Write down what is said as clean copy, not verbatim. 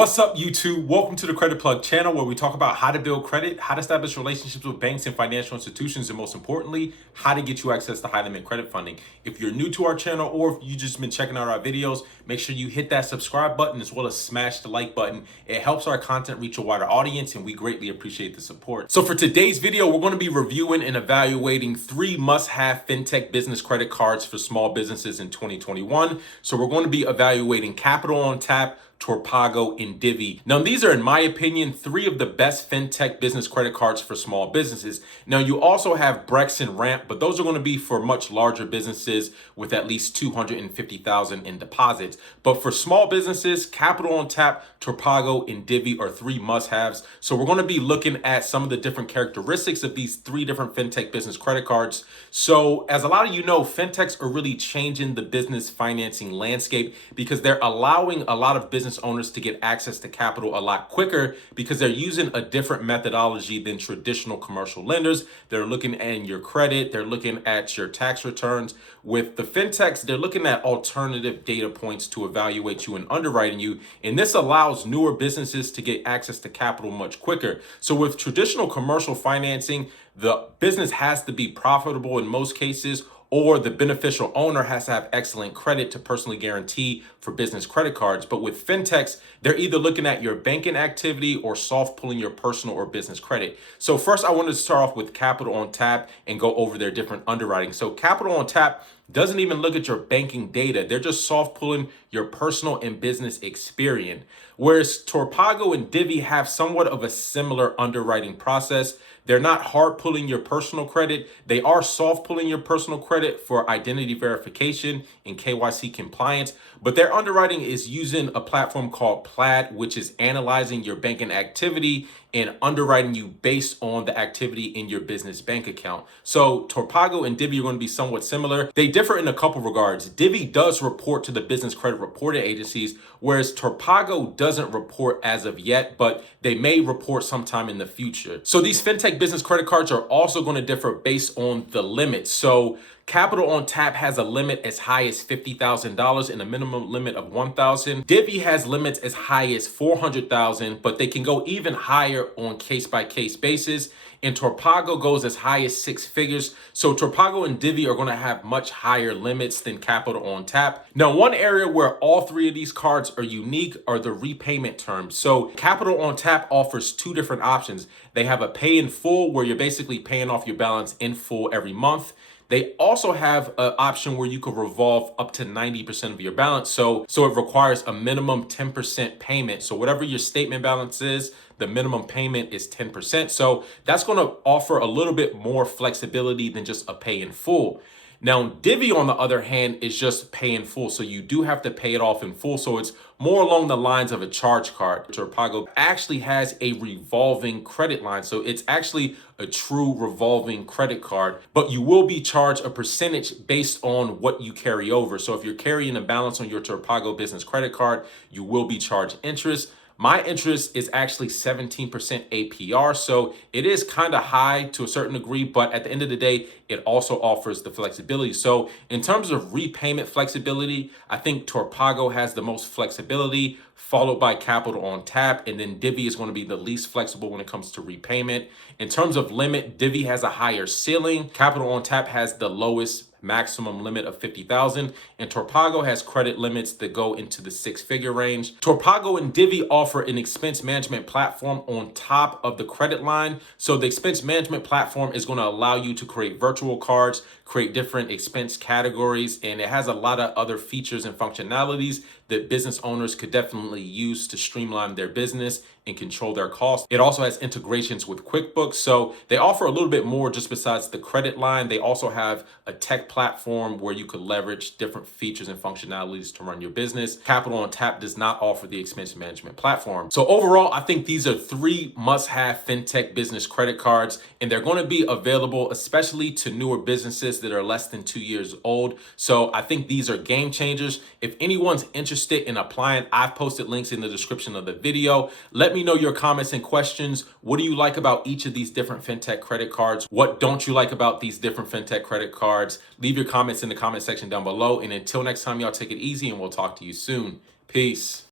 What's up, YouTube? Welcome to the Credit Plug channel, where we talk about how to build credit, how to establish relationships with banks and financial institutions, and most importantly, how to get you access to high limit credit funding. If you're new to our channel or if you've just been checking out our videos, make sure you hit that subscribe button as well as smash the like button. It helps our content reach a wider audience, and we greatly appreciate the support. So for today's video, we're going to be reviewing and evaluating 3 must-have fintech business credit cards for small businesses in 2021. So we're going to be evaluating Capital on Tap, Torpago, and Divvy. Now, these are, in my opinion, 3 of the best fintech business credit cards for small businesses. Now, you also have Brex and Ramp, but those are going to be for much larger businesses with at least $250,000 in deposits. But for small businesses, Capital on Tap, Torpago, and Divvy are 3 must-haves. So we're going to be looking at some of the different characteristics of these 3 different fintech business credit cards. So as a lot of you know, fintechs are really changing the business financing landscape because they're allowing a lot of business owners to get access to capital a lot quicker because they're using a different methodology than traditional commercial lenders. They're looking at your credit, they're looking at your tax returns. With the fintechs, they're looking at alternative data points to evaluate you and underwriting you. And this allows newer businesses to get access to capital much quicker. So with traditional commercial financing, the business has to be profitable in most cases, or the beneficial owner has to have excellent credit to personally guarantee for business credit cards. But with fintechs, they're either looking at your banking activity or soft pulling your personal or business credit. So first, I wanted to start off with Capital on Tap and go over their different underwriting. So Capital on Tap doesn't even look at your banking data. They're just soft pulling your personal and business experience. Whereas Torpago and Divvy have somewhat of a similar underwriting process. They're not hard pulling your personal credit. They are soft pulling your personal credit for identity verification and KYC compliance. But their underwriting is using a platform called Plaid, which is analyzing your banking activity and underwriting you based on the activity in your business bank account. So Torpago and Divvy are going to be somewhat similar. They differ in a couple regards. Divvy does report to the business credit reporting agencies, whereas Torpago doesn't report as of yet, but they may report sometime in the future. So these fintech business credit cards are also going to differ based on the limits. So Capital on Tap has a limit as high as $50,000 and a minimum limit of $1,000. Divvy has limits as high as $400,000, but they can go even higher on case-by-case basis. And Torpago goes as high as 6 figures. So Torpago and Divvy are going to have much higher limits than Capital on Tap. Now, one area where all 3 of these cards are unique are the repayment terms. So Capital on Tap offers 2 different options. They have a pay in full, where you're basically paying off your balance in full every month. They also have an option where you could revolve up to 90% of your balance. So it requires a minimum 10% payment. So whatever your statement balance is, the minimum payment is 10%. So that's going to offer a little bit more flexibility than just a pay in full. Now, Divvy, on the other hand, is just pay in full. So you do have to pay it off in full. So it's more along the lines of a charge card. Torpago actually has a revolving credit line. So it's actually a true revolving credit card, but you will be charged a percentage based on what you carry over. So if you're carrying a balance on your Torpago business credit card, you will be charged interest. My interest is actually 17% APR, so it is kind of high to a certain degree, but at the end of the day, it also offers the flexibility. So in terms of repayment flexibility, I think Torpago has the most flexibility, followed by Capital on Tap, and then Divvy is going to be the least flexible when it comes to repayment. In terms of limit, Divvy has a higher ceiling. Capital on Tap has the lowest maximum limit of $50,000, and Torpago has credit limits that go into the 6-figure range. Torpago and Divvy offer an expense management platform on top of the credit line. So the expense management platform is going to allow you to create virtual cards, create different expense categories, and it has a lot of other features and functionalities that business owners could definitely use to streamline their business and control their costs. It also has integrations with QuickBooks, so they offer a little bit more just besides the credit line. They also have a tech platform where you could leverage different features and functionalities to run your business. Capital on Tap does not offer the expense management platform. So overall, I think these are 3 must-have fintech business credit cards, and they're going to be available especially to newer businesses that are less than 2 years old. So I think these are game changers. If anyone's interested in applying, I've posted links in the description of the video. Let me know your comments and questions. What do you like about each of these different fintech credit cards? What don't you like about these different fintech credit cards? Leave your comments in the comment section down below. And until next time, y'all take it easy, and we'll talk to you soon. Peace.